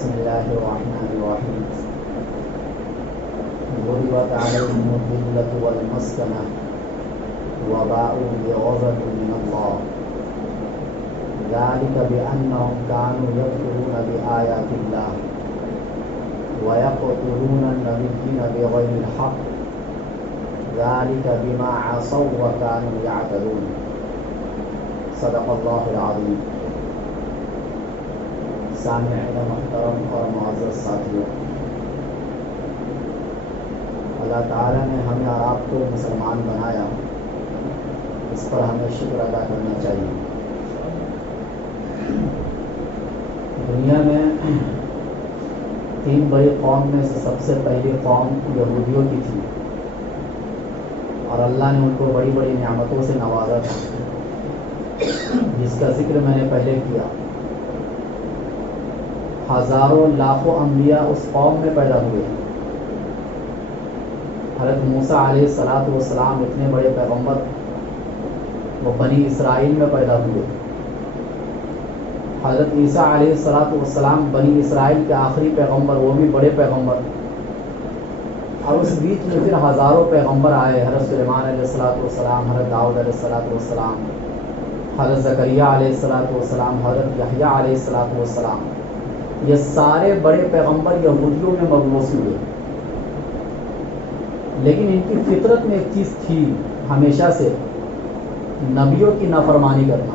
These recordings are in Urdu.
بسم الله الرحمن الرحيم ضربت عليهم الذلة والمسكنة وباءوا بغضب من الله ذلك بأنهم كانوا يكفرون بآيات الله ويقتلون النبيين بغير الحق ذلك بما عصوا وكانوا يعتدون صدق الله العظيم. سامعین محترم اور معزز ساتھیوں، اللہ تعالیٰ نے ہمیں اور آپ کو مسلمان بنایا، اس پر ہمیں شکر ادا کرنا چاہیے۔ دنیا میں تین بڑی قوم میں سے سب سے پہلی قوم یہودیوں کی تھی، اور اللہ نے ان کو بڑی بڑی نعمتوں سے نوازا تھا، جس کا ذکر میں نے پہلے کیا۔ ہزاروں لاکھوں انبیاء اس قوم میں پیدا ہوئے۔ حضرت موسیٰ علیہ السلام اتنے بڑے پیغمبر وہ بنی اسرائیل میں پیدا ہوئے۔ حضرت عیسیٰ علیہ السلام بنی اسرائیل کے آخری پیغمبر، وہ بھی بڑے پیغمبر۔ اور اس بیچ میں پھر ہزاروں پیغمبر آئے، حضرت سلیمان علیہ السلام، حضرت داؤد علیہ السلام، حضرت زکریا علیہ السلام، حضرت یحییٰ علیہ السلام۔ یہ سارے بڑے پیغمبر یہودیوں میں مبعوث ہوئے، لیکن ان کی فطرت میں ایک چیز تھی ہمیشہ سے، نبیوں کی نافرمانی کرنا۔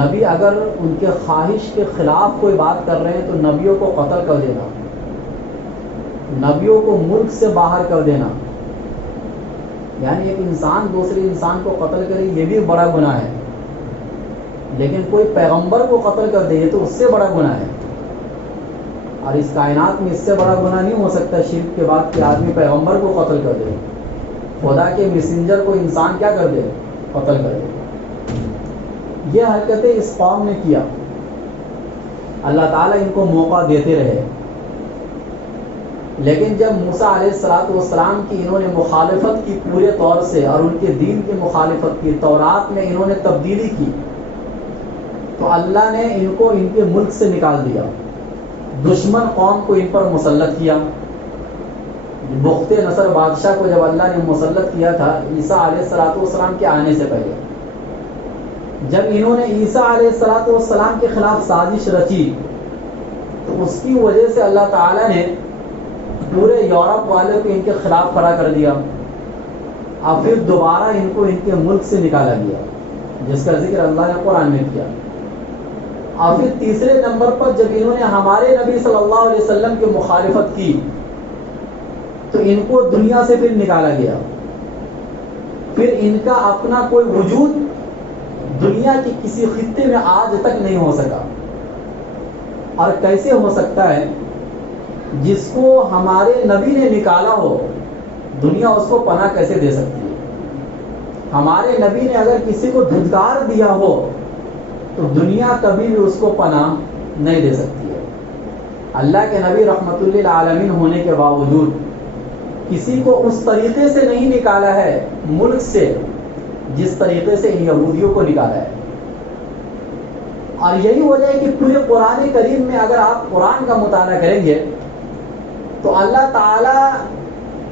نبی اگر ان کے خواہش کے خلاف کوئی بات کر رہے ہیں تو نبیوں کو قتل کر دینا، نبیوں کو ملک سے باہر کر دینا، یعنی ایک انسان دوسرے انسان کو قتل کرے یہ بھی بڑا گناہ ہے، لیکن کوئی پیغمبر کو قتل کر دے یہ تو اس سے بڑا گناہ ہے۔ اور اس کائنات میں اس سے بڑا گناہ نہیں ہو سکتا شرک کے بعد کہ آدمی پیغمبر کو قتل کر دے، خدا کے میسنجر کو انسان کیا کر دے؟ قتل کر دے۔ یہ حرکتیں اس قوم نے کیا، اللہ تعالیٰ ان کو موقع دیتے رہے، لیکن جب موسیٰ علیہ السلام کی انہوں نے مخالفت کی پورے طور سے اور ان کے دین کی مخالفت کی، تورات میں انہوں نے تبدیلی کی، تو اللہ نے ان کو ان کے ملک سے نکال دیا، دشمن قوم کو ان پر مسلط کیا۔ بخت نصر بادشاہ کو جب اللہ نے مسلط کیا تھا عیسیٰ علیہ السلام کے آنے سے پہلے، جب انہوں نے عیسیٰ علیہ السلام کے خلاف سازش رچی تو اس کی وجہ سے اللہ تعالیٰ نے پورے یورپ والوں کو ان کے خلاف کھڑا کر دیا، اور پھر دوبارہ ان کو ان کے ملک سے نکالا گیا، جس کا ذکر اللہ نے قرآن میں کیا۔ اور پھر تیسرے نمبر پر جب انہوں نے ہمارے نبی صلی اللہ علیہ وسلم کی مخالفت کی تو ان کو دنیا سے پھر نکالا گیا، پھر ان کا اپنا کوئی وجود دنیا کی کسی خطے میں آج تک نہیں ہو سکا۔ اور کیسے ہو سکتا ہے؟ جس کو ہمارے نبی نے نکالا ہو دنیا اس کو پناہ کیسے دے سکتی ہے؟ ہمارے نبی نے اگر کسی کو دھتکار دیا ہو تو دنیا کبھی بھی اس کو پناہ نہیں دے سکتی ہے۔ اللہ کے نبی رحمت للعالمین ہونے کے باوجود کسی کو اس طریقے سے نہیں نکالا ہے ملک سے جس طریقے سے ان یہودیوں کو نکالا ہے۔ اور یہی وجہ ہے کہ پورے قرآن کریم میں اگر آپ قرآن کا مطالعہ کریں گے تو اللہ تعالیٰ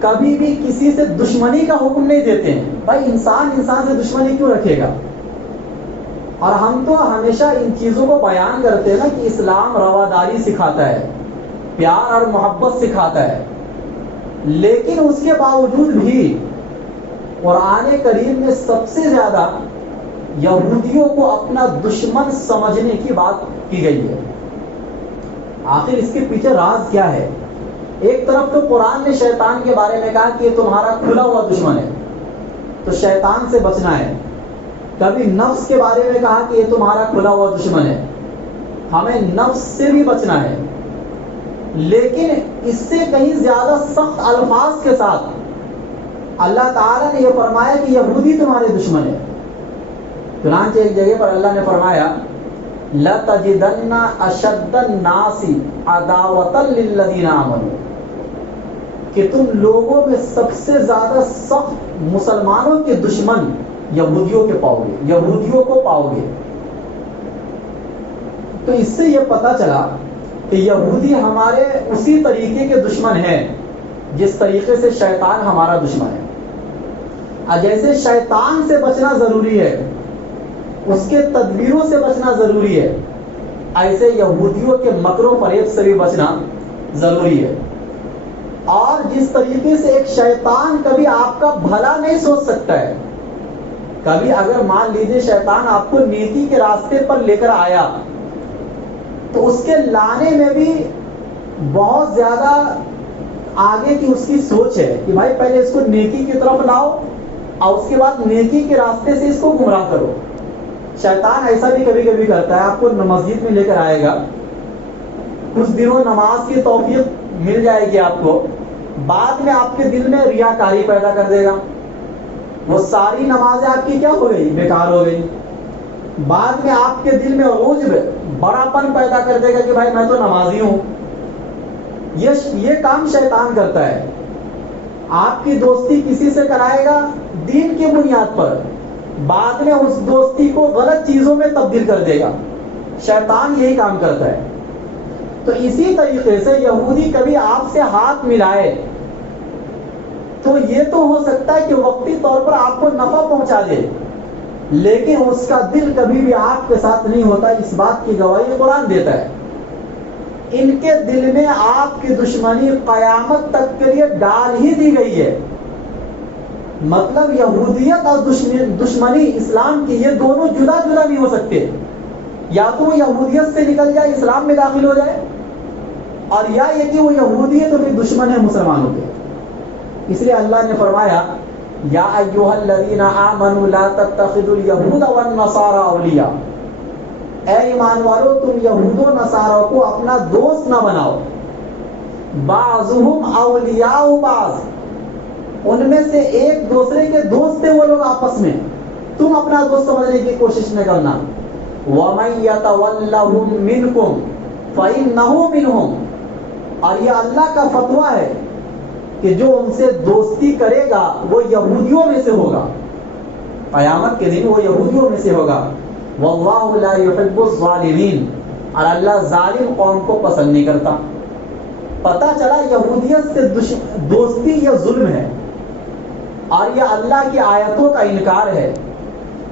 کبھی بھی کسی سے دشمنی کا حکم نہیں دیتے ہیں۔ بھائی انسان سے دشمنی کیوں رکھے گا؟ اور ہم تو ہمیشہ ان چیزوں کو بیان کرتے ہیں نا کہ اسلام رواداری سکھاتا ہے، پیار اور محبت سکھاتا ہے، لیکن اس کے باوجود بھی قرآن کریم میں سب سے زیادہ یہودیوں کو اپنا دشمن سمجھنے کی بات کی گئی ہے۔ آخر اس کے پیچھے راز کیا ہے؟ ایک طرف تو قرآن نے شیطان کے بارے میں کہا کہ یہ تمہارا کھلا ہوا دشمن ہے، تو شیطان سے بچنا ہے۔ کبھی نفس کے بارے میں کہا کہ یہ تمہارا کھلا ہوا دشمن ہے، ہمیں نفس سے بھی بچنا ہے، لیکن اس سے کہیں زیادہ سخت الفاظ کے ساتھ اللہ تعالیٰ نے یہ فرمایا کہ یہودی تمہارے دشمن ہے۔ چنانچہ ایک جگہ پر اللہ نے فرمایا لَتَجِدَنَّ أَشَدَّ النَّاسِ عَدَاوَةً لِلَّذِينَ آمَنُوا، کہ تم لوگوں میں سب سے زیادہ سخت مسلمانوں کے دشمن یہودیوں کو پاؤ گے۔ تو اس سے یہ پتہ چلا کہ یہودی ہمارے اسی طریقے کے دشمن ہیں جس طریقے سے شیطان ہمارا دشمن ہے. جیسے شیطان سے بچنا ضروری ہے، اس کے تدبیروں سے بچنا ضروری ہے، ایسے یہودیوں کے مکر و فریب سے بھی بچنا ضروری ہے. اور جس طریقے سے ایک شیطان کبھی آپ کا بھلا نہیں سوچ سکتا ہے، کبھی اگر مان لیجیے شیطان آپ کو نیکی کے راستے پر لے کر آیا تو اس کے لانے میں بھی بہت زیادہ آگے کی اس کی سوچ ہے کہ بھائی پہلے اس کو نیکی کی طرف لاؤ اور اس کے بعد نیکی کے راستے سے اس کو گمراہ کرو. شیطان ایسا بھی کبھی کبھی کرتا ہے، آپ کو مسجد میں لے کر آئے گا، کچھ دنوں نماز کی توفیق مل جائے گی آپ کو، بعد میں آپ کے دل میں ریاکاری پیدا کر دے گا، وہ ساری نمازیں آپ کی کیا ہو گئی؟ بیکار ہو گئی. بعد میں آپ کے دل میں عجب، بڑا پن پیدا کر دے گا کہ بھائی میں تو نمازی ہوں. یہ کام شیطان کرتا ہے. آپ کی دوستی کسی سے کرائے گا دین کی بنیاد پر، بعد میں اس دوستی کو غلط چیزوں میں تبدیل کر دے گا. شیطان یہی کام کرتا ہے. تو اسی طریقے سے یہودی کبھی آپ سے ہاتھ ملائے تو یہ تو ہو سکتا ہے کہ وقتی طور پر آپ کو نفع پہنچا دے، لیکن اس کا دل کبھی بھی آپ کے ساتھ نہیں ہوتا. اس بات کی گواہی قرآن دیتا ہے. ان کے دل میں آپ کی دشمنی قیامت تک کے لیے ڈال ہی دی گئی ہے. مطلب یہودیت اور دشمنی اسلام کی، یہ دونوں جدا جدا نہیں ہو سکتے. یا تو وہ یہودیت سے نکل جائے اسلام میں داخل ہو جائے، اور یا یہ کہ وہ یہودی ہے تو پھر دشمن ہے مسلمانوں کے. اس لیے اللہ نے فرمایا یا ایھا الذین آمنوا لا تتخذوا الیہود والنصارى اولیاء، اے ایمان والو تم یہود و نصارہ کو اپنا دوست نہ بناؤ. بعضهم اولیاء بعض، ان میں سے ایک دوسرے کے دوست ہیں وہ لوگ آپس میں، تم اپنا دوست سمجھنے کی کوشش نہ کرنا. وَمَن يَتَوَلَّهُم مِّنكُمْ فَإِنَّهُ مِنْهُمْ، اور یہ اللہ کا فتویٰ ہے کہ جو ان سے دوستی کرے گا وہ یہودیوں میں سے ہوگا، قیامت کے دن وہ یہودیوں میں سے ہوگا. وَاللَّهُ لَا يُحِبُّ الظَّالِمِينَ، اور اللہ ظالم قوم کو پسند نہیں کرتا. پتہ چلا یہودیت سے دوستی یہ ظلم ہے، اور یہ اللہ کی آیتوں کا انکار ہے.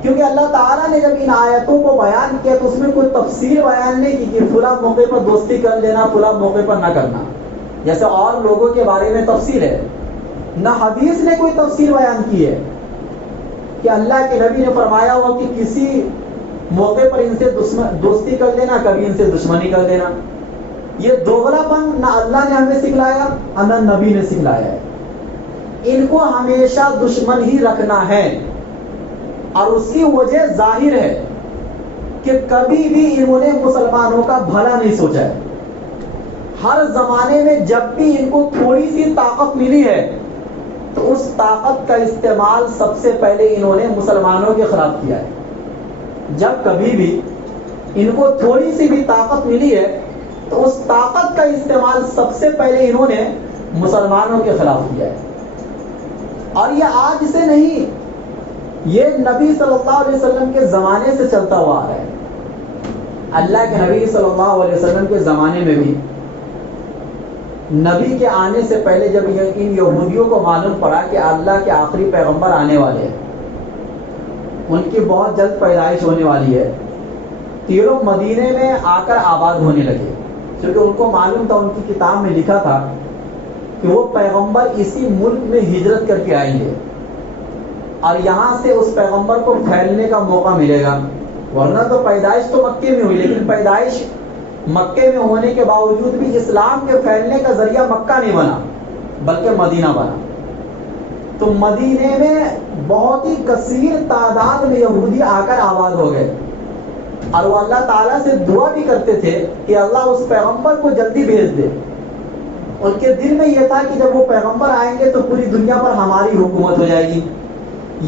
کیونکہ اللہ تعالیٰ نے جب ان آیتوں کو بیان کیا تو اس میں کوئی تفصیل بیان نہیں کی کہ فلاں موقع پر دوستی کر لینا، فلاں موقع پر نہ کرنا، جیسے اور لوگوں کے بارے میں تفصیل ہے. نہ حدیث نے کوئی تفصیل بیان کی ہے کہ اللہ کے نبی نے فرمایا ہوا کہ کسی موقع پر ان سے دوستی کر لینا، کبھی ان سے دشمنی کر لینا. یہ دوغلا پن نہ اللہ نے ہمیں سکھلایا نہ نبی نے سکھلایا ہے. ان کو ہمیشہ دشمن ہی رکھنا ہے، اور اس کی وجہ ظاہر ہے کہ کبھی بھی انہوں نے مسلمانوں کا بھلا نہیں سوچا ہے. ہر زمانے میں جب بھی ان کو تھوڑی سی طاقت ملی ہے تو اس طاقت کا استعمال سب سے پہلے انہوں نے مسلمانوں کے خلاف کیا ہے. جب کبھی بھی ان کو تھوڑی سی بھی طاقت ملی ہے تو اس طاقت کا استعمال سب سے پہلے انہوں نے مسلمانوں کے خلاف کیا ہے. اور یہ آج سے نہیں، یہ نبی صلی اللہ علیہ وسلم کے زمانے سے چلتا ہوا آ رہا ہے. اللہ کے نبی صلی اللہ علیہ وسلم کے زمانے میں بھی نبی کے آنے سے پہلے جب ان یہودیوں کو معلوم پڑا کہ اللہ کے آخری پیغمبر آنے والے ہیں، ان کی بہت جلد پیدائش ہونے والی ہے، تیروں مدینے میں آ کر آباد ہونے لگے. کیونکہ ان کو معلوم تھا، ان کی کتاب میں لکھا تھا کہ وہ پیغمبر اسی ملک میں ہجرت کر کے آئیں گے اور یہاں سے اس پیغمبر کو پھیلنے کا موقع ملے گا. ورنہ تو پیدائش تو مکے میں ہوئی، لیکن پیدائش مکے میں ہونے کے باوجود بھی اسلام کے پھیلنے کا ذریعہ مکہ نہیں بنا بلکہ مدینہ بنا. تو مدینے میں بہت ہی کثیر تعداد میں یہودی آ کر آباد ہو گئے، اور وہ اللہ تعالیٰ سے دعا بھی کرتے تھے کہ اللہ اس پیغمبر کو جلدی بھیج دے. ان کے دل میں یہ تھا کہ جب وہ پیغمبر آئیں گے تو پوری دنیا پر ہماری حکومت ہو جائے گی.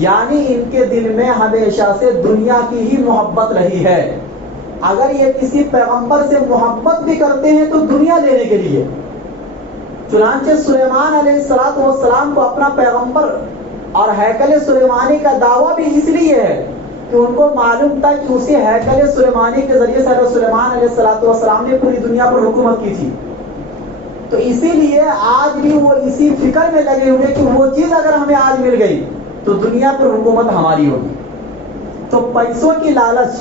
یعنی ان کے دل میں ہمیشہ سے دنیا کی ہی محبت رہی ہے. اگر یہ کسی پیغمبر سے محبت بھی کرتے ہیں تو دنیا لینے کے لیے. چنانچہ سلیمان علیہ السلام کو اپنا پیغمبر اور ہیکل سلیمانی کا دعویٰ بھی اس لیے ہے کہ ان کو معلوم تھا کہ اسی ہیکل سلیمانی کے ذریعے سے حضرت سلیمان علیہ السلام نے پوری دنیا پر حکومت کی تھی. تو اسی لیے آج بھی وہ اسی فکر میں لگے ہوئے کہ وہ چیز اگر ہمیں آج مل گئی تو دنیا پر حکومت ہماری ہوگی. تو پیسوں کی لالچ،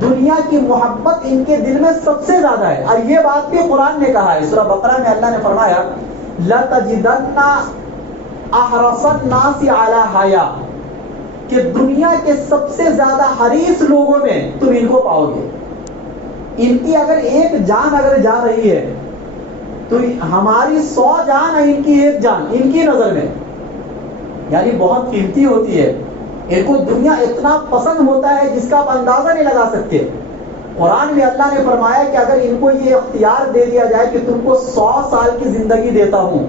دنیا کی محبت ان کے دل میں سب سے زیادہ ہے. اور یہ بات بھی قرآن نے کہا ہے. سورہ بقرہ میں اللہ نے فرمایا لَتَجِدَنَّ أَحْرَصَ النَّاسِ عَلَى حَيَاةٍ، کہ دنیا کے سب سے زیادہ حریص لوگوں میں تم ان کو پاؤ گے. ان کی اگر ایک جان اگر جا رہی ہے تو ہماری 100 جان ہے ان کی ایک جان ان کی نظر میں، یعنی بہت قیمتی ہوتی ہے. ان کو دنیا اتنا پسند ہوتا ہے جس کا آپ اندازہ نہیں لگا سکتے. قرآن میں اللہ نے فرمایا کہ اگر ان کو یہ اختیار دے دیا جائے کہ تم کو 100 سال کی زندگی دیتا ہوں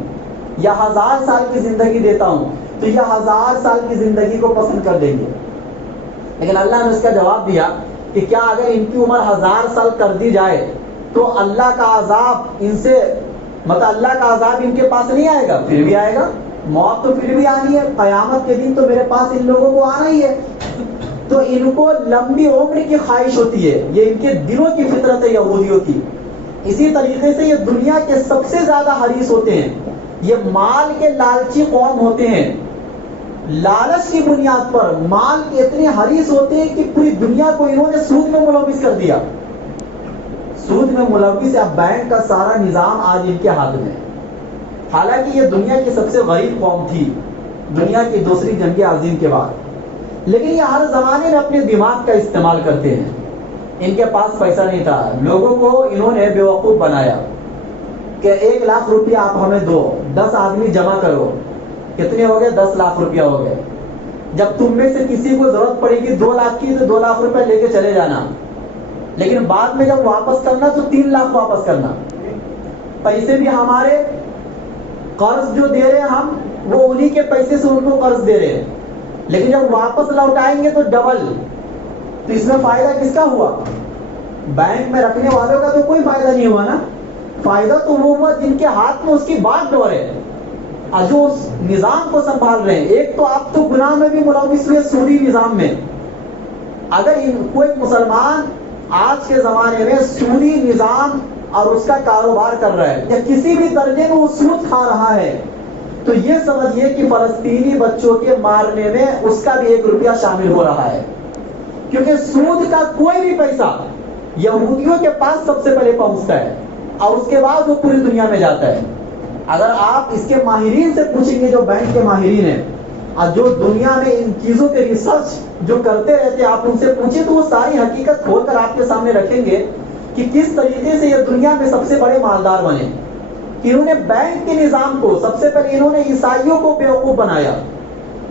یا 1000 سال کی زندگی دیتا ہوں تو یہ 1000 سال کی زندگی کو پسند کر دیں گے. لیکن اللہ نے اس کا جواب دیا کہ کیا اگر ان کی عمر 1000 سال کر دی جائے تو اللہ کا عذاب ان سے اللہ کا عذاب ان کے پاس نہیں آئے گا؟ پھر بھی آئے گا. موت تو پھر بھی آنی ہے، قیامت کے دن تو میرے پاس ان لوگوں کو آنا ہی ہے. تو ان کو لمبی عمر کی خواہش ہوتی ہے، یہ ان کے دلوں کی فطرت ہے یہودیوں کی. اسی طریقے سے یہ دنیا کے سب سے زیادہ حریص ہوتے ہیں. یہ مال کے لالچی قوم ہوتے ہیں. لالچ کی بنیاد پر مال کے اتنے حریص ہوتے ہیں کہ پوری دنیا کو انہوں نے سود میں ملوث کر دیا. سود میں ملوث ہے. اب بینک کا سارا نظام آج ان کے ہاتھ میں ہے. حالانکہ یہ دنیا کی سب سے غریب قوم تھی دنیا کی دوسری جنگ عظیم کے بعد. لیکن یہ ہر زمانے میں اپنے دماغ کا استعمال کرتے ہیں. ان کے پاس پیسہ نہیں تھا، لوگوں کو انہوں نے بیوقوف بنایا کہ 1 لاکھ روپیہ آپ ہمیں دو، 10 آدمی جمع کرو. کتنے ہو گئے؟ 10 لاکھ روپیہ ہو گئے. جب تم میں سے کسی کو ضرورت پڑے گی 2 لاکھ کی تو 2 لاکھ روپیہ لے کے چلے جانا، لیکن بعد میں جب واپس کرنا تو 3 لاکھ واپس کرنا. پیسے بھی ہمارے، قرض جو دے رہے ہیں ہم وہ انہی کے پیسے سے ان کو قرض دے رہے ہیں، لیکن جب واپس لوٹائیں گے تو ڈبل. تو اس میں فائدہ کس کا ہوا؟ بینک میں رکھنے والوں کا تو کوئی فائدہ نہیں ہوا نا. فائدہ تو وہ ہوا جن کے ہاتھ میں اس کی بات ڈور ہے اور جو اس نظام کو سنبھال رہے ہیں. ایک تو آپ تو گناہ میں بھی ملوث ہوئے سودی نظام میں. اگر کوئی مسلمان آج کے زمانے میں سودی نظام اور اس کا کاروبار کر رہا ہے یا کسی بھی درجے میں وہ سود کھا رہا ہے تو یہ سمجھیے کہ فلسطینی بچوں کے مارنے میں اس کا بھی 1 روپیہ شامل ہو رہا ہے. کیونکہ سود کا کوئی بھی پیسہ یہودیوں کے پاس سب سے پہلے پہنچتا ہے اور اس کے بعد وہ پوری دنیا میں جاتا ہے. اگر آپ اس کے ماہرین سے پوچھیں گے جو بینک کے ماہرین ہیں اور جو دنیا میں ان چیزوں کے ریسرچ جو کرتے رہتے ہیں، آپ ان سے پوچھیں تو وہ ساری حقیقت کھول کر آپ کے سامنے رکھیں گے کہ کس طریقے سے یہ دنیا میں سب سے بڑے مالدار بنے. کہ انہوں نے بینک کے نظام کو سب سے پہلے انہوں نے عیسائیوں کو بیوقوف بنایا،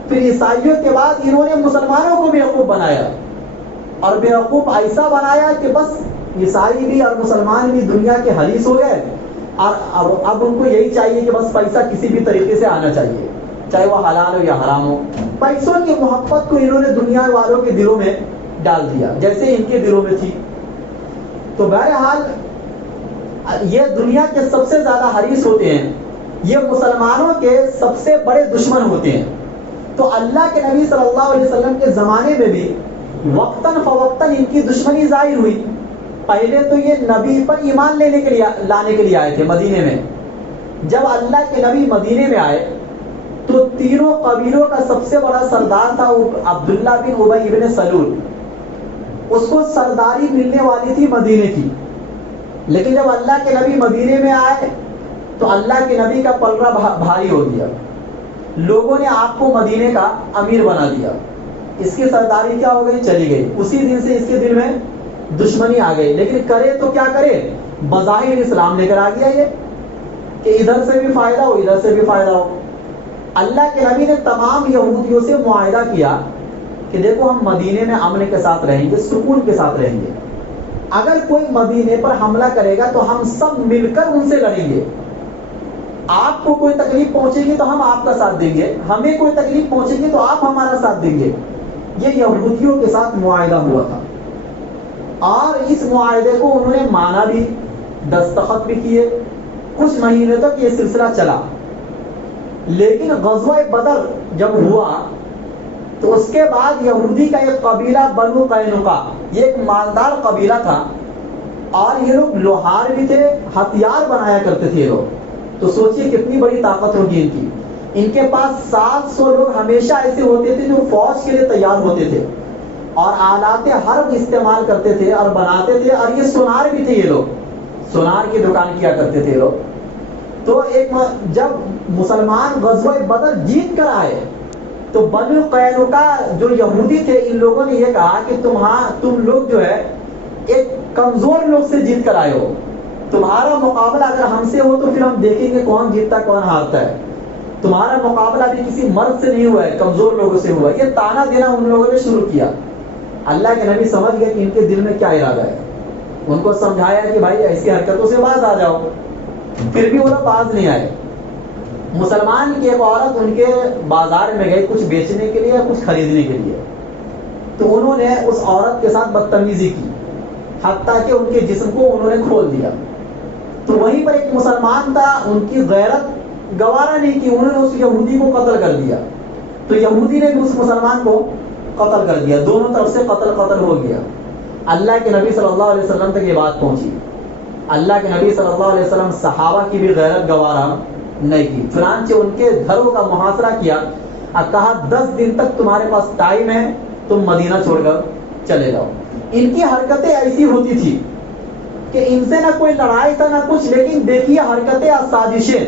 پھر عیسائیوں کے بعد انہوں نے مسلمانوں کو بیوقوف بنایا، اور بیوقوف ایسا بنایا کہ بس عیسائی بھی اور مسلمان بھی دنیا کے حریص ہو گئے. اور اب ان کو یہی چاہیے کہ بس پیسہ کسی بھی طریقے سے آنا چاہیے، چاہے وہ حلال ہو یا حرام ہو. پیسوں کی محبت کو انہوں نے دنیا والوں کے دلوں میں ڈال دیا جیسے ان کے دلوں میں تھی. تو بہرحال یہ دنیا کے سب سے زیادہ حریص ہوتے ہیں، یہ مسلمانوں کے سب سے بڑے دشمن ہوتے ہیں. تو اللہ کے نبی صلی اللہ علیہ وسلم کے زمانے میں بھی وقتاً فوقتاً ان کی دشمنی ظاہر ہوئی. پہلے تو یہ نبی پر ایمان لانے کے لیے آئے تھے مدینے میں. جب اللہ کے نبی مدینے میں آئے تو تینوں قبیلوں کا سب سے بڑا سردار تھا عبداللہ بن ابی بن سلول. اس کو سرداری ملنے والی تھی مدینے کی. لیکن جب اللہ کے نبی مدینے میں آئے تو اللہ کے نبی کا پلڑا بھاری ہو گیا. لوگوں نے آپ کو مدینے کا امیر بنا دیا. اس کی سرداری کیا ہو گئی؟ چلی گئی. اسی دن سے اس کے دل میں دشمنی آ گئی. لیکن کرے تو کیا کرے؟ بظاہر اسلام لے کر آ گیا یہ کہ ادھر سے بھی فائدہ ہو ادھر سے بھی فائدہ ہو. اللہ کے نبی نے تمام یہودیوں سے معاہدہ کیا کہ دیکھو ہم مدینے میں امن کے ساتھ رہیں گے، سکون کے ساتھ رہیں گے. اگر کوئی مدینے پر حملہ کرے گا تو ہم سب مل کر ان سے لڑیں گے. آپ کو کوئی تکلیف پہنچے گی تو ہم آپ کا ساتھ دیں گے، ہمیں کوئی تکلیف پہنچے گی تو آپ ہمارا ساتھ دیں گے. یہ یہودیوں کے ساتھ معاہدہ ہوا تھا اور اس معاہدے کو انہوں نے مانا بھی، دستخط بھی کیے. کچھ مہینے تک یہ سلسلہ چلا. لیکن غزوہ بدر جب ہوا تو اس کے بعد یہودی کا ایک قبیلہ بنو قینقاع، یہ ایک مالدار قبیلہ تھا، اور یہ لوگ لوہار بھی تھے، ہتھیار بنایا کرتے تھے یہ لوگ. تو سوچئے کتنی بڑی طاقت ہوگی ان کی. ان کے پاس 700 لوگ ہمیشہ ایسے ہوتے تھے جو فوج کے لیے تیار ہوتے تھے، اور آلات حرب استعمال کرتے تھے اور بناتے تھے. اور یہ سونار بھی تھے، یہ لوگ سونار کی دکان کیا کرتے تھے یہ لوگ. تو ایک جب مسلمان غزوہ بدر جیت کر آئے تو بنو قینقاع جو یہودی تھے، ان لوگوں نے یہ کہا کہ تم لوگ جو ہے ایک کمزور لوگ سے جیت کر آئے ہو، تمہارا مقابلہ اگر ہم سے ہو تو پھر ہم دیکھیں گے کون جیتتا کون ہارتا ہے. تمہارا مقابلہ بھی کسی مرد سے نہیں ہوا ہے، کمزور لوگوں سے ہوا ہے. یہ تانا دینا ان لوگوں نے شروع کیا. اللہ کے نبی سمجھ گئے کہ ان کے دل میں کیا ارادہ ہے. ان کو سمجھایا کہ بھائی ایسی حرکتوں سے باز آ جاؤ. پھر بھی وہ لوگ باز نہیں آئے. مسلمان کی ایک عورت ان کے بازار میں گئی کچھ بیچنے کے لیے یا کچھ خریدنے کے لیے، تو انہوں نے اس عورت کے ساتھ بدتمیزی کی، حتیٰ کہ ان کے جسم کو انہوں نے کھول دیا. تو وہیں پر ایک مسلمان تھا، ان کی غیرت گوارا نہیں کی، انہوں نے اس یہودی کو قتل کر دیا. تو یہودی نے بھی اس مسلمان کو قتل کر دیا. دونوں طرف سے قتل ہو گیا. اللہ کے نبی صلی اللہ علیہ وسلم تک یہ بات پہنچی. اللہ کے نبی صلی اللہ علیہ وسلم صحابہ کی بھی غیرت گوارا نہیں کی، چنانچہ ان کے گھروں کا محاصرہ کیا اور کہا 10 دن تک تمہارے پاس ٹائم ہے، تم مدینہ چھوڑ کر چلے جاؤ. ان کی حرکتیں ایسی ہوتی تھی کہ ان سے نہ کوئی لڑائی تھا نہ کچھ، لیکن دیکھیے حرکتیں اور سازشیں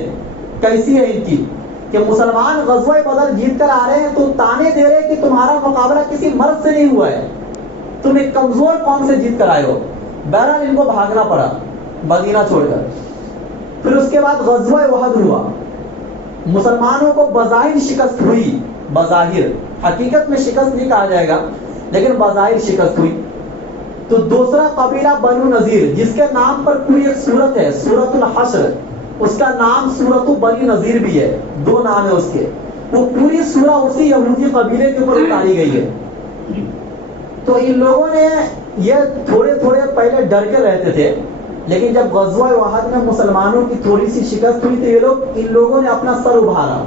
کیسی ہیں ان کی کہ مسلمان غزوہ بدر جیت کر آ رہے ہیں تو تانے دے رہے کہ تمہارا مقابلہ کسی مرد سے نہیں ہوا ہے، تم ایک کمزور قوم سے جیت کر آئے ہو. بہرحال ان کو بھاگنا پڑا مدینہ چھوڑ کر. پھر اس کے بعد غزوہ احد ہوا. مسلمانوں کو بظاہر شکست ہوئی، بظاہر، حقیقت میں شکست نہیں کہا جائے گا لیکن بظاہر شکست ہوئی. تو دوسرا قبیلہ بنو نذیر، جس کے نام پر پوری ایک سورت ہے، سورت الحشر، اس کا نام سورت بنی نذیر بھی ہے، 2 نام ہے اس کے. وہ پوری سورہ اسی یہودی قبیلے کے اوپر اتاری گئی ہے. تو ان لوگوں نے یہ تھوڑے پہلے ڈر کے رہتے تھے، لیکن جب غزوہ احد میں مسلمانوں کی تھوڑی سی شکست ہوئی تو ان لوگوں نے اپنا سر ابھارا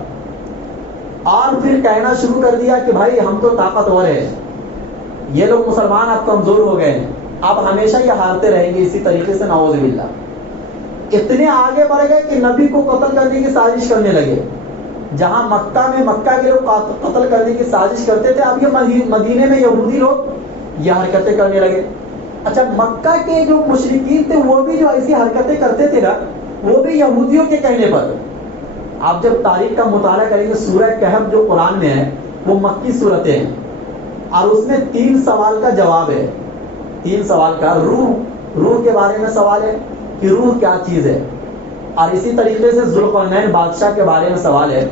اور پھر کہنا شروع کر دیا کہ بھائی ہم تو طاقتور ہیں، یہ لوگ مسلمان اب کمزور ہو گئے ہیں، اب ہمیشہ یہ ہارتے رہیں گے اسی طریقے سے، نعوذ باللہ. اتنے آگے بڑھ گئے کہ نبی کو قتل کرنے کی سازش کرنے لگے. جہاں مکہ کے لوگ قتل کرنے کی سازش کرتے تھے، اب یہ مدینے میں یہودی لوگ یہ حرکتیں کرنے لگے. اچھا، مکہ کے جو مشرکین تھے وہ بھی جو ایسی حرکتیں کرتے تھے نا، وہ بھی یہودیوں کے کہنے پر. آپ جب تاریخ کا مطالعہ کریں گے، سورہ کہف جو قرآن میں ہے وہ مکی صورتیں ہیں، اور اس میں 3 سوال کا جواب ہے. 3 سوال کا، روح کے بارے میں سوال ہے کہ روح کیا چیز ہے، اور اسی طریقے سے ذوالقرنین بادشاہ کے بارے میں سوال ہے،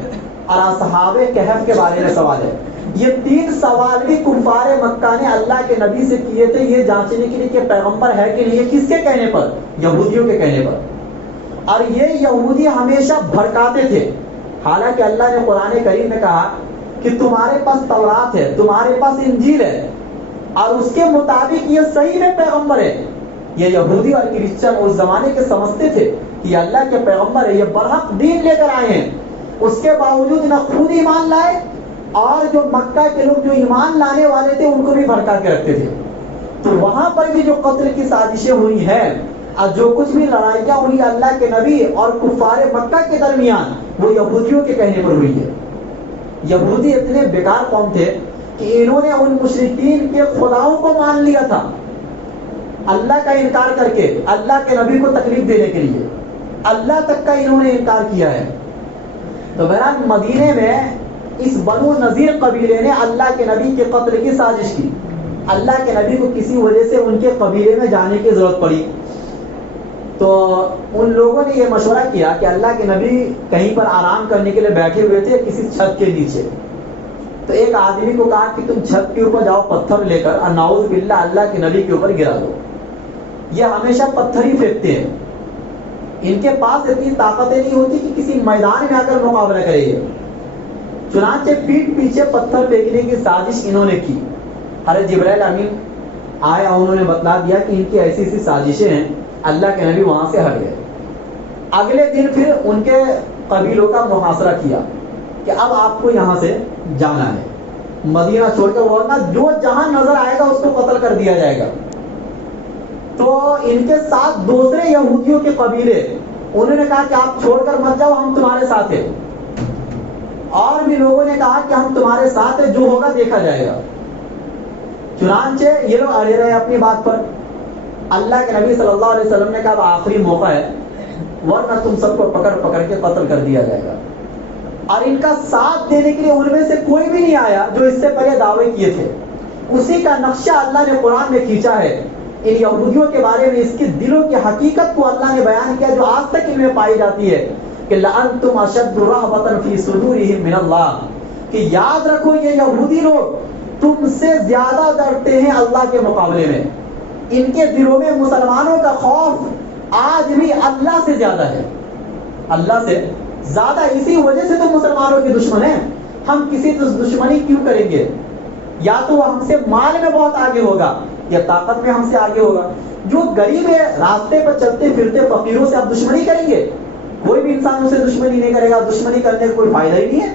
اور اصحاب کہف کے بارے میں سوال ہے. یہ 3 سوال بھی کفار مکہ نے اللہ کے نبی سے کیے تھے، یہ جانچنے کے لیے کہ پیغمبر ہے کہ نہیں. کس کے کہنے پر؟ یہودیوں کے کہنے پر. اور یہ یہودی ہمیشہ بھڑکاتے تھے، حالانکہ اللہ نے قرآن کریم میں کہا کہ تمہارے پاس تورات ہے، تمہارے پاس انجیل ہے، اور اس کے مطابق یہ صحیح میں پیغمبر ہے. یہ یہودی اور کرسچن اس زمانے کے سمجھتے تھے کہ یہ اللہ کے پیغمبر ہے، یہ برحق دین لے کر آئے ہیں. اس کے باوجود نہ خود ایمان لائے، اور جو مکہ کے لوگ جو ایمان لانے والے تھے ان کو بھی بھڑکا کے رکھتے تھے. تو وہاں پر بھی جو قتل کی سازشیں ہوئی ہیں اور جو کچھ بھی لڑائیاں ہوئی اللہ کے نبی اور کفار مکہ کے درمیان، وہ یہودیوں کے کہنے پر ہوئی ہے. یہودی اتنے بیکار قوم تھے کہ انہوں نے ان مشرکین کے خداؤں کو مان لیا تھا، اللہ کا انکار کر کے، اللہ کے نبی کو تکلیف دینے کے لیے اللہ تک کا انہوں نے انکار کیا ہے. تو بہرحال مدینے میں اس بنو نذیر قبیلے نے اللہ کے نبی کے قتل کی سازش کی. اللہ کے نبی کو کسی وجہ سے ان کے قبیلے میں جانے کی ضرورت پڑی، تو ان لوگوں نے یہ مشورہ کیا کہ اللہ کے نبی کہیں پر آرام کرنے کے لیے بیٹھے ہوئے تھے کسی چھت کے نیچے. تو ایک آدمی کو کہا کہ تم چھت کے اوپر جاؤ پتھر لے کر اور نعوذ باللہ اللہ کے نبی کے اوپر گرا دو. یہ ہمیشہ پتھر ہی پھینکتے ہیں، ان کے پاس اتنی طاقتیں نہیں ہوتی کہ کسی میدان میں آ کر مقابلہ کرے. چنانچہ پیٹ پیچھے پتھر پھینکنے کی سازش انہوں نے کی. حضرت جبرائیل امین آئے اور انہوں نے بتلا دیا کہ ان کی ایسی ایسی سازشیں ہیں. اللہ کے نبی وہاں سے ہٹ گئے. اگلے دن پھر ان کے قبیلوں کا محاصرہ کیا کہ اب آپ کو یہاں سے جانا ہے. مدینہ چھوڑ کر، ورنہ جو جہاں نظر آئے گا اس کو قتل کر دیا جائے گا. تو ان کے ساتھ دوسرے یہودیوں کے قبیلے، انہوں نے کہا کہ آپ چھوڑ کر مت جاؤ، ہم تمہارے ساتھ ہیں. اور بھی لوگوں نے کہا کہ ہم تمہارے ساتھ ہیں، جو ہوگا دیکھا جائے گا. چنانچہ یہ لوگ اڑے رہے اپنی بات پر. اللہ کے نبی صلی اللہ علیہ وسلم نے کہا اب آخری موقع ہے، ورنہ تم سب کو پکڑ پکڑ کے قتل کر دیا جائے گا. اور ان کا ساتھ دینے کے لیے ان میں سے کوئی بھی نہیں آیا جو اس سے پہلے دعوے کیے تھے. اسی کا نقشہ اللہ نے قرآن میں کھینچا ہے. ان یہودیوں کے بارے میں اس کی دلوں کی حقیقت کو اللہ نے بیان کیا جو آج تک ان میں پائی جاتی ہے کہ لأنتم اشد رہبۃ فی صدورہم من اللہ، کہ یاد رکھو یہ یہودی لوگ تم سے زیادہ ڈرتے ہیں اللہ کے مقابلے میں. ان کے دلوں میں مسلمانوں کا خوف آج بھی اللہ سے زیادہ ہے، اللہ سے زیادہ. اسی وجہ سے تو مسلمانوں کے دشمن ہیں. ہم کسی دشمنی کیوں کریں گے؟ یا تو وہ ہم سے مال میں بہت آگے ہوگا یا طاقت میں ہم سے آگے ہوگا. جو غریب ہے راستے پر چلتے پھرتے فقیروں سے آپ دشمنی کریں گے؟ کوئی بھی انسان اسے دشمنی نہیں کرے گا. دشمنی کرنے کا کوئی فائدہ ہی نہیں ہے.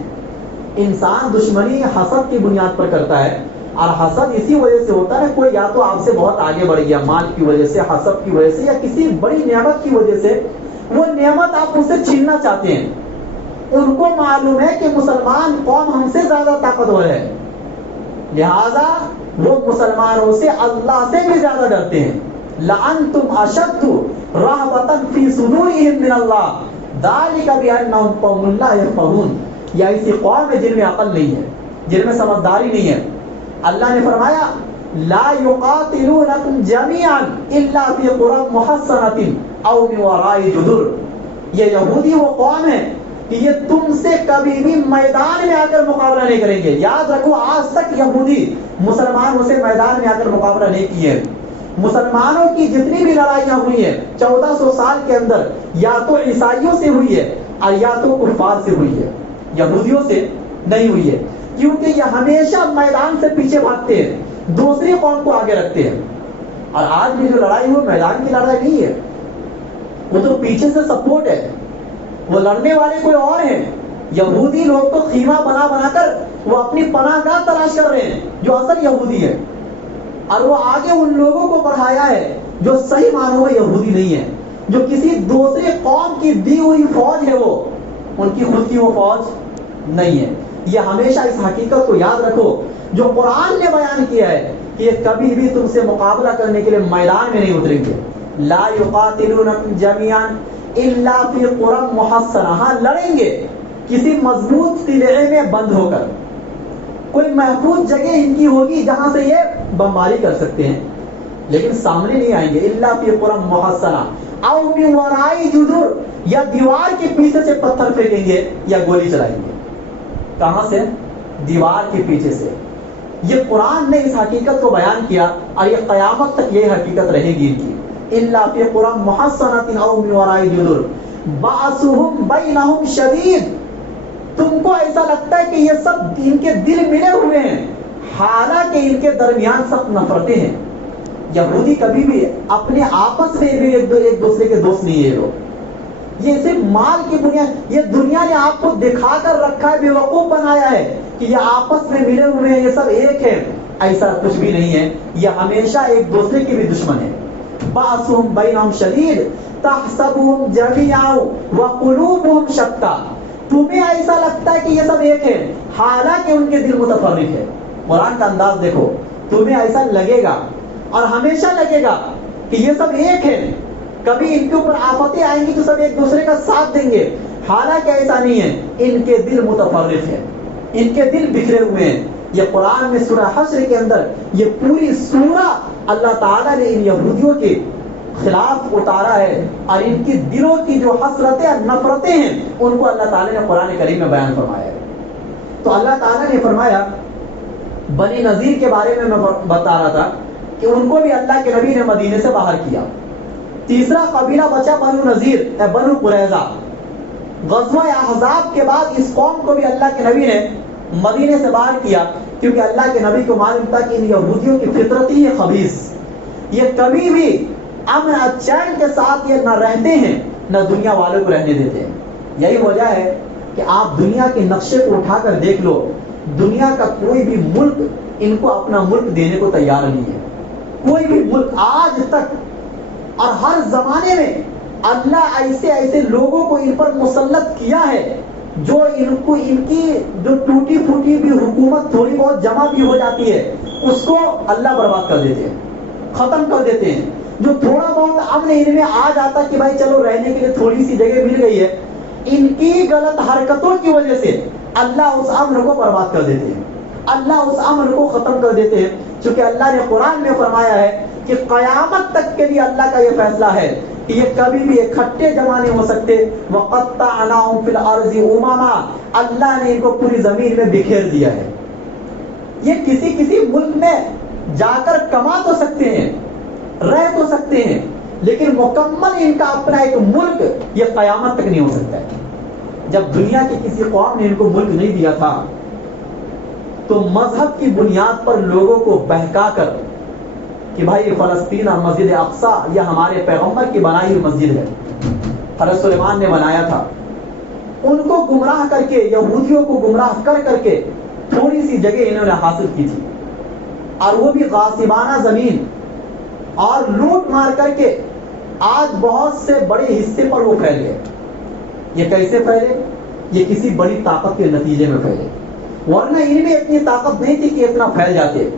انسان دشمنی حسد کی بنیاد پر کرتا ہے، اور حسد اسی وجہ سے ہوتا ہے کوئی یا تو آپ سے بہت آگے بڑھ گیا مال کی وجہ سے، حسد کی وجہ سے، یا کسی بڑی نعمت کی وجہ سے. وہ نعمت آپ ان سے چھیننا چاہتے ہیں. ان کو معلوم ہے کہ مسلمان قوم ہم سے زیادہ طاقتور ہے، لہذا وہ مسلمانوں سے اللہ سے بھی زیادہ ڈرتے ہیں. لأنتم اشد رہبۃ فی صدورہم من اللہ ذلک بانہم قوم لا یفقہون. یا ایسی قوم ہے جن میں عقل نہیں ہے، جن میں سمجھداری نہیں ہے. اللہ نے فرمایا لا یقاتلونکم جمیعا الا فی قری محصنۃ او من وراء جدر. یہ یہودی وہ قوم ہے کہ یہ تم سے کبھی بھی میدان میں آ کر مقابلہ نہیں کریں گے. یاد رکھو آج تک یہودی مسلمانوں سے میدان میں آ کر مقابلہ نہیں کیے. مسلمانوں کی جتنی بھی لڑائیاں ہوئی ہیں 1400 سال کے اندر یا تو عیسائیوں سے ہوئی ہے اور یا تو کفار سے ہوئی ہے، یہودیوں سے نہیں ہوئی ہے. کیونکہ یہ ہمیشہ میدان سے پیچھے بھاگتے ہیں، دوسری قوم کو آگے رکھتے ہیں. اور آج بھی جو لڑائی ہوئی میدان کی لڑائی نہیں ہے، وہ تو پیچھے سے سپورٹ ہے. وہ لڑنے والے کوئی اور ہیں. یہودی لوگ تو خیمہ بنا بنا کر وہ اپنی پناہ گاہ تلاش کر رہے ہیں جو اصل یہودی ہے، اور وہ آگے ان لوگوں کو بڑھایا ہے جو صحیح معنوں میں یہودی نہیں ہے، جو کسی دوسری قوم کی دی ہوئی فوج ہے، وہ ان کی خود کی وہ فوج نہیں ہے. یہ ہمیشہ اس حقیقت کو یاد رکھو جو قرآن نے بیان کیا ہے کہ یہ کبھی بھی تم سے مقابلہ کرنے کے لیے میدان میں نہیں اتریں گے. لا یقاتلونکم جمیعا الا فی قری محصنہ. ہاں لڑیں گے کسی مضبوط قلعے میں بند ہو کر، کوئی محفوظ جگہ ان کی ہوگی جہاں سے یہ بمباری کر سکتے ہیں، لیکن سامنے نہیں آئیں گے. الا فی قری محصنہ او من وراء جدر. یا دیوار کے پیچھے سے پتھر پھینکیں گے یا گولی چلائیں گے. کہاں سے؟ دیوار کے پیچھے سے. یہ قرآن نے اس حقیقت کو بیان کیا اور یہ قیامت تک یہ حقیقت رہے گی ان کی. الا فی قری محصنۃ او من وراء جدر بأسهم بینہم شدید. تم کو ایسا لگتا ہے کہ یہ سب ان کے دل ملے ہوئے ہیں، حالانکہ ان کے درمیان سخت نفرتیں ہیں. یہودی کبھی بھی اپنے آپس میں بھی ایک دوسرے کے دوست نہیں ہے. لوگ یہ صرف مال کی بنیاد، یہ دنیا نے آپ کو دکھا کر رکھا ہے، بیوقوف بنایا ہے کہ یہ آپس میں ملے ہوئے ہیں، یہ سب ایک ہے. ایسا کچھ بھی نہیں ہے. یہ ہمیشہ ایک دوسرے کے بھی دشمن ہے. بأسهم بینہم شدید تحسبهم جمیعا وقلوبهم شتیٰ. تمہیں ایسا لگتا ہے کہ یہ سب ایک ہے، حالانکہ ان کے دل متفرق ہے. قرآن کا انداز دیکھو. تمہیں ایسا لگے گا اور ہمیشہ لگے گا کہ یہ سب ایک ہے، کبھی ان کے اوپر آفتیں آئیں گی تو سب ایک دوسرے کا ساتھ دیں گے، حالانکہ ایسا نہیں ہے. ان کے دل متفرق ہیں، ان کے دل بکھرے ہوئے ہیں. یہ قرآن میں سورہ حشر کے اندر یہ پوری سورہ اللہ تعالیٰ نے ان یہودیوں کے خلاف اتارا ہے، اور ان کی دلوں کی جو حسرتیں اور نفرتیں ہیں ان کو اللہ تعالیٰ نے قرآن کریم میں بیان فرمایا ہے. تو اللہ تعالیٰ نے فرمایا بنی نذیر کے بارے میں بتا رہا تھا کہ ان کو بھی اللہ کے نبی نے مدینے سے باہر کیا. تیسرا قبیلہ بچا بنو نذیر، بنو قریظہ. غزوہ احزاب کے بعد اس قوم کو بھی اللہ کے نبی نے مدینے سے باہر کیا، کیونکہ اللہ کے نبی کو معلوم تھا کہ ان یہودیوں کی فطرت ہی ہے خبیث. یہ کبھی بھی امن اور چین کے ساتھ یہ نہ رہتے ہیں نہ دنیا والوں کو رہنے دیتے ہیں. یہی وجہ ہے کہ آپ دنیا کے نقشے کو اٹھا کر دیکھ لو، دنیا کا کوئی بھی ملک ان کو اپنا ملک دینے کو تیار نہیں ہے. کوئی بھی ملک آج تک اور ہر زمانے میں اللہ ایسے ایسے لوگوں کو ان پر مسلط کیا ہے جو ان کو ان کی جو ٹوٹی پھوٹی بھی حکومت تھوڑی بہت جمع بھی ہو جاتی ہے اس کو اللہ برباد کر دیتے ہیں, ختم کر دیتے ہیں. جو تھوڑا بہت امن ان میں آ جاتا کہ بھائی چلو رہنے کے لیے تھوڑی سی جگہ مل گئی ہے, ان کی غلط حرکتوں کی وجہ سے اللہ اس امن کو برباد کر دیتے ہیں, اللہ اس امن کو ختم کر دیتے ہیں. چونکہ اللہ نے قرآن میں فرمایا ہے کہ قیامت تک کے لیے اللہ کا یہ فیصلہ ہے کہ یہ کبھی بھی اکٹھے جمع نہیں ہو سکتے. وَقَطَّعْنَاهُمْ فِي الْأَرْضِ أُمَمًا, اللہ نے ان کو پوری زمین میں بکھیر دیا ہے. یہ کسی ملک میں جا کر کما تو سکتے ہیں, رہ تو سکتے ہیں, لیکن مکمل ان کا اپنا ایک ملک یہ قیامت تک نہیں ہو سکتا ہے. جب دنیا کی کسی قوم نے ان کو ملک نہیں دیا تھا تو مذہب کی بنیاد پر لوگوں کو بہکا کر کہ بھائی فلسطین اور مسجد اقصی یہ ہمارے پیغمبر کی بنائی ہوئی مسجد ہے, حضرت سلیمان نے بنایا تھا, ان کو گمراہ کر کے, یہودیوں کو گمراہ کر کے تھوڑی سی جگہ انہوں نے حاصل کی تھی, اور وہ بھی غاصبانہ زمین اور لوٹ مار کر کے آج بہت سے بڑے حصے پر وہ پھیل گئے. یہ کیسے پھیلے؟ یہ کسی بڑی طاقت کے نتیجے میں پھیلے, ورنہ ان میں اتنی طاقت نہیں تھی کہ اتنا پھیل جاتے.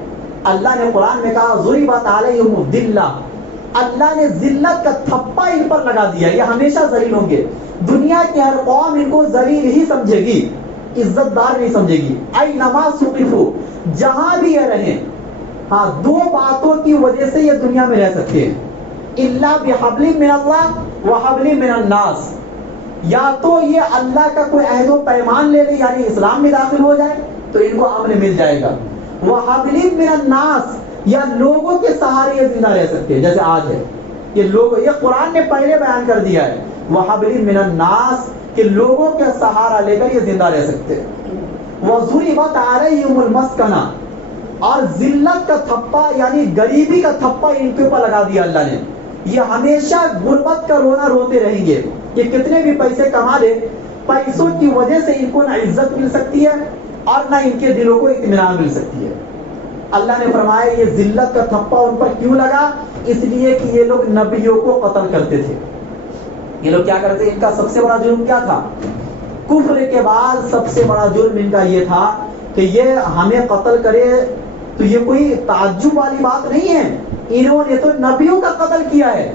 اللہ نے قرآن میں کہا ضربت علیہم الذلہ, اللہ نے ذلت کا تھپا ان پر لگا دیا, یہ ہمیشہ ذلیل ہوں گے. دنیا کی ہر قوم ان کو ذلیل ہی سمجھے گی, عزت دار نہیں سمجھے گی. اینما ثقفوا, جہاں بھی یہ رہیں. ہاں, دو باتوں کی وجہ سے یہ دنیا میں رہ سکتے ہیں, الا بحبل من اللہ وحبل من الناس, یا تو یہ اللہ کا کوئی عہد و پیمان لے لے یعنی اسلام میں داخل ہو جائے تو ان کو امن مل جائے گا, وحبل من الناس, یا لوگوں کے سہارے یہ زندہ رہ سکتے ہیں جیسے آج ہے. یہ لوگ, یہ قرآن نے پہلے بیان کر دیا ہے وحبل من الناس کہ لوگوں کے سہارا لے کر یہ زندہ رہ سکتے ہیں. وضربت علیہم المسکنہ, اور ذلت کا تھپا یعنی غریبی کا تھپا ان کے اوپر لگا دیا اللہ نے. یہ ہمیشہ غربت کا رونا روتے رہیں گے. یہ کتنے بھی پیسے کما لے, پیسوں کی وجہ سے ان کو نہ عزت مل سکتی ہے اور نہ ان کے دلوں کو اطمینان مل سکتی ہے. اللہ نے فرمایا یہ ذلت کا تھپا ان پر کیوں لگا؟ اس لیے کہ یہ لوگ نبیوں کو قتل کرتے تھے. یہ لوگ کیا کرتے, ان کا سب سے بڑا جرم کیا تھا؟ کفر کے بعد سب سے بڑا جرم ان کا یہ تھا کہ یہ ہمیں قتل کرے تو یہ کوئی تعجب والی بات نہیں ہے, انہوں نے تو نبیوں کا قتل کیا ہے.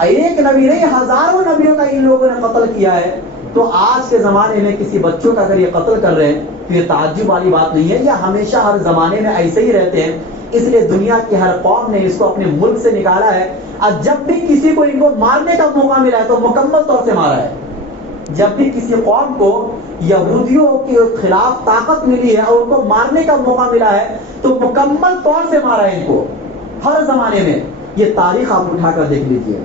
ایک نبی نہیں, ہزاروں نبیوں کا ان لوگوں نے قتل کیا ہے. تو آج کے زمانے میں کسی بچوں کا اگر یہ قتل کر رہے ہیں تو یہ تعجب والی بات نہیں ہے, یہ ہمیشہ ہر زمانے میں ایسے ہی رہتے ہیں. اس لیے دنیا کی ہر قوم نے اس کو اپنے ملک سے نکالا ہے, اور جب بھی کسی کو ان کو مارنے کا موقع ملا ہے تو مکمل طور سے مارا ہے. جب بھی کسی قوم کو یہودیوں کے خلاف طاقت ملی ہے اور ان کو مارنے کا موقع ملا ہے تو مکمل طور سے مارا ہے ان کو, ہر زمانے میں. یہ تاریخ آپ اٹھا کر دیکھ لیجئے.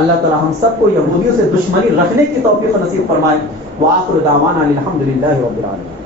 اللہ تعالی ہم سب کو یہودیوں سے دشمنی رکھنے کی توفیق نصیب فرمائے. وآخر دعوانا الحمدللہ رب العالمین.